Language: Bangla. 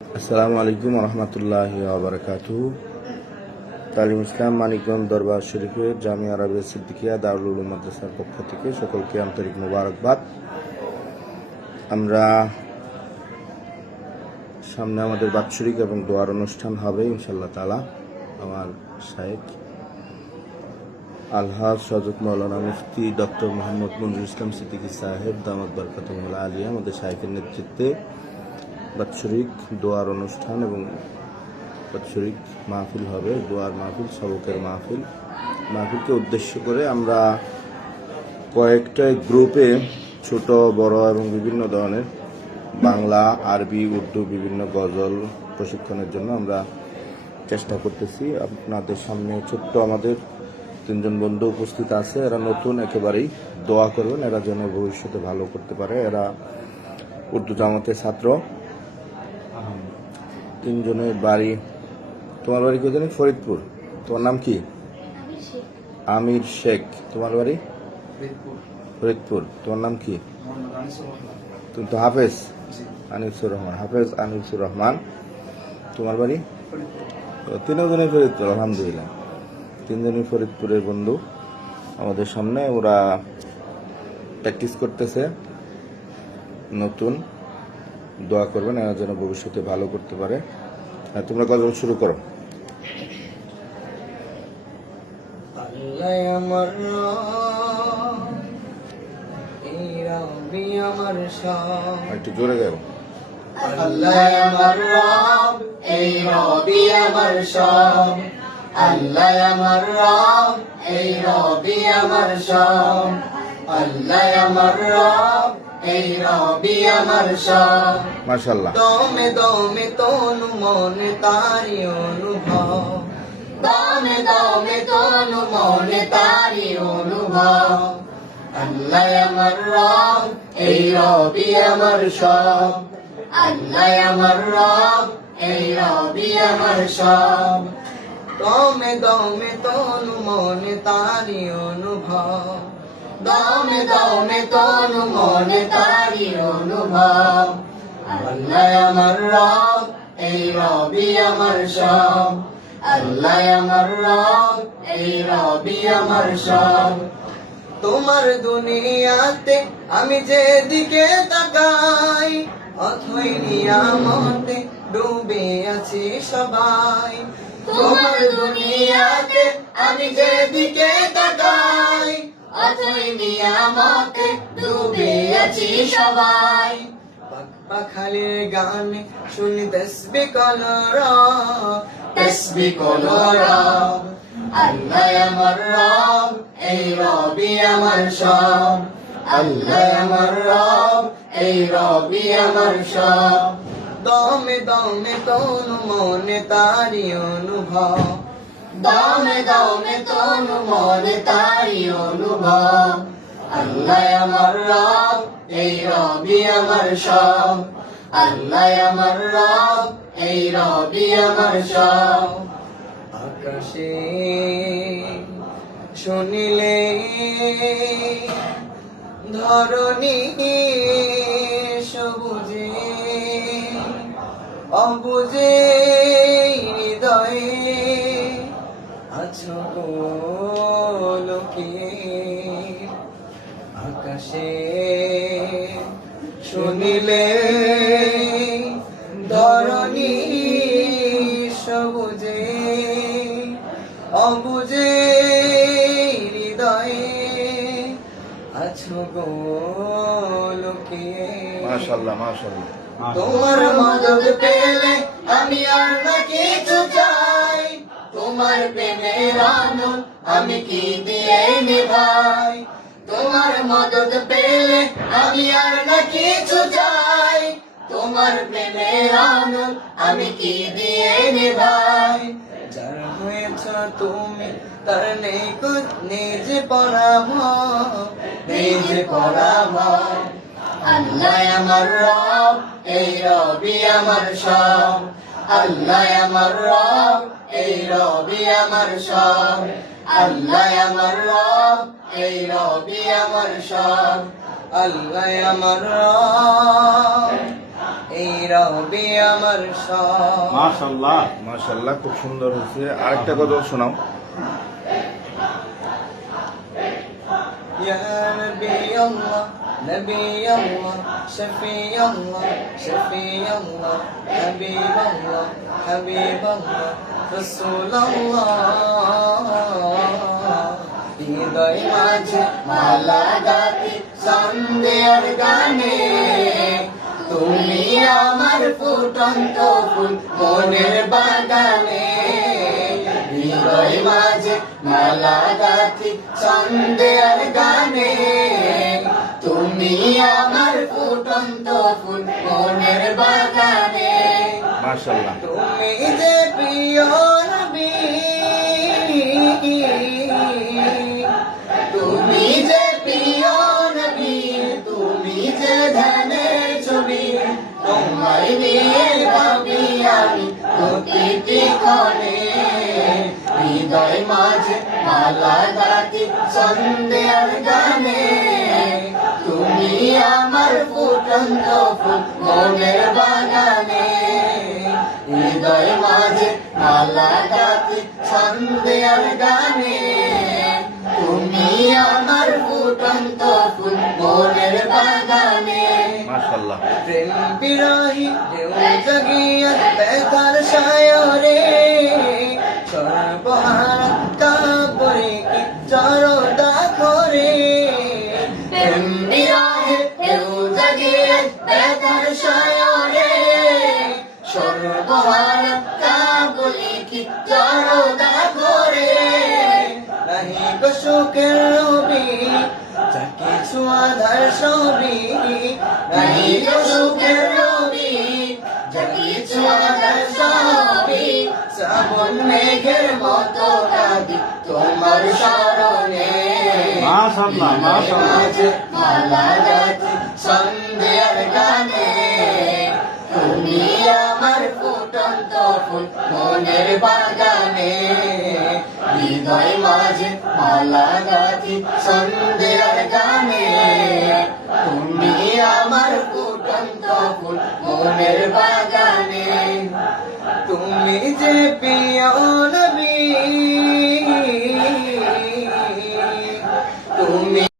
আসসালামু আলাইকুম রহমতুল্লাহি ওয়া বারাকাতুহু। তালিম ইসলাম মানিকগঞ্জ দরবার শরীফের জামিয়া আরবিয়া সিদ্দিকিয়া দারুল উলুম মাদ্রাসার পক্ষ থেকে সকলকে আন্তরিক মোবারকবাদ। আমরা সামনে আমাদের বাৎসরিক এবং দোয়ার অনুষ্ঠান হবে ইনশাআল্লাহ তাআলা। আমার শায়েখ আলহাজ হযরত মাওলানা মুফতি ডক্টর মোহাম্মদ মনজুর ইসলাম সিদ্দিকী সাহেব দামাত বরকাতুহুল আলিয়া আমাদের শায়েখের নেতৃত্বে বাৎসরিক দোয়ার অনুষ্ঠান এবং বাৎসরিক মাহফিল হবে। দোয়ার মাহফিল, সবকের মাহফিলকে উদ্দেশ্য করে আমরা কয়েকটা গ্রুপে ছোট বড় এবং বিভিন্ন ধরনের বাংলা, আরবি, উর্দু বিভিন্ন গজল প্রশিক্ষণের জন্য আমরা চেষ্টা করতেছি। আপনাদের সামনে ছোট্ট আমাদের তিনজন বন্ধু উপস্থিত আছে। এরা নতুন, একেবারেই দোয়া করবেন এরা যেন ভবিষ্যতে ভালো করতে পারে। এরা উর্দু জামাতের ছাত্র। তিনজনের বাড়ি, তোমার বাড়ি কোথায়? ফরিদপুর। তোমার নাম কি? আমির শেখ। তোমার বাড়ি ফরিদপুর। তোমার নাম কি? তুমি তো হাফেজ আনিসুর রহমান। হাফেজ আনিসুর রহমান। তোমার বাড়ি? তিনজনই ফরিদপুর। আলহামদুলিল্লাহ, তিনজনই ফরিদপুরের বন্ধু আমাদের সামনে। ওরা প্র্যাকটিস করতেছে, নতুন। দোয়া করবেন এরা যেন ভবিষ্যতে ভালো করতে পারে। তোমরা গজল শুরু করো। আল্লাহ আমার রব, এই রবি আমার সব। একটু জোরে গাও। আল্লাহ আমার রব, এই রবি আমার সব। আল্লাহ আমার রব, এই রবি আমার সব। আল্লাহ আমার রব, এই রবি আমার সব। মাশাআল্লাহ। দমে দমে তনু মনে তারি অনুভব। দমে দমে তনু মনে তারি অনুভব। আল্লাহ আমার রব, এই রবি আমার সব। আল্লাহ আমার রব, এই রবি আমার সব। দমে দমে তনু মনে তারি অনুভব। দমে দমে তনু মনে তারি অনুভব। আল্লাহ আমার রব, এই রবি আমার সব। আল্লাহ আমার রব, এই রবি আমার সব। তোমার দুনিয়াতে আমি যেদিকে তাকাই, অথই নিয়ামতে ডুবে আছি সবাই। তোমার দুনিয়াতে আমি যেদিকে তাকাই, অথই নিয়ামতে ডুবে আছি সবাই। পাখালির গানে শুনি তসবিহ কলরা, তসবিহ কলরা। আল্লাহ আমার রব, এই রবি আমার সব। আল্লাহ আমার রব, এই রবি আমার সব। দমে দমে তনু মনে তারি অনুভব। দমে দমে তনু মনে তারি অনুভব। আল্লাহ আমার রব, এই রবি আমার সব। আল্লাহ আমার রব, এই রবি আমার সব। আকাশে শুনিলে ধরণী সবুজে, অবুজে হৃদয়ে আছো লোকে। আকাশে শুনিলে ধরণী সবুজে, অবুজে হৃদয়ে আছো লোকে। মাশাআল্লাহ মাশাআল্লাহ। তোমার মদদ পেলে আমি আর না কিছু চাই। তোমার প্রেমের আনন্দ আমি কি দিয়ে নিভাই। তোমার মদদ পেলে আমি আর না কিছু চাই। তোমার প্রেমের আনন্দ আমি কি দিয়ে নিভাই। যার হয়েছ তুমি তার নেই নিজ পরাভব, নিজ পরাভব। আল্লাহ আমার রব, এই রবি আমার সব। আল্লাহ আমার রব, এই রবি আমার সব। আল্লাহ আমার রব, এই রবি আমার সব। আল্লাহ আমার রব, এই রবি আমার সব। মাশাআল্লাহ মাশাআল্লাহ, খুব সুন্দর হয়েছে। আরেকটা গজল শোনাও। يا نبي الله نبي الله شفيع الله شفيع الله حبيب الله حبيب الله رسول الله হৃদয় মাঝে মালা গাতি সন্ধ্যের গানে তুমি আমার ফুটন্ত ফুল মনের বাগানে হৃদয় মাঝে মালা গাথি সন্ধ্যের গানে তুমি আমার ফুটন্ত ফুল মনের বাগানে মাশাআল্লাহ। তুমি যে প্রিয় নবী তুমি যে প্রিয় নবী তুমি যে ধ্যানের ছবি তোমায় নিয়ে ভাবি আমি প্রতিটি ক্ষণে হৃদয় মাঝে মালা গাথি সন্ধ্যের গানে তুমি আমার ফুটন্ত ফুল মনের বাগানে হৃদয় মাঝে মালা গাথি সন্ধ্যের গানে তুমি আমার ফুটন্ত ফুল মনের বাগানে মাশাআল্লাহ। প্রেম বিরহী ঢেউ জাগিয়া ব্যথার সায়রে সর্বহারা কাপড়ে কি চরদা করে প্রেম বিরহী ঢেউ জাগিয়া ব্যথার সায়রে সর্বহারা কাপড়ে কি চরদা করে নাহি গো সুখের রবি যা কিছু আধার সবই নাহি গো সুখের রবি যা কিছু আধার সবই শ্রাবণ মেঘের মতো কাঁদি তোমার স্মরণে মাশাআল্লাহ মাশাআল্লাহ। মাঝে মালা গাথি সন্ধ্যের গানে তুমি আমার ফুটন্ত ফুল মনের বাগানে হৃদয় মাঝে মালা গাথি সন্ধ্যের গানে তুমি আমার ফুটন্ত ফুল মনের বাগানে তুমি যে প্রিয়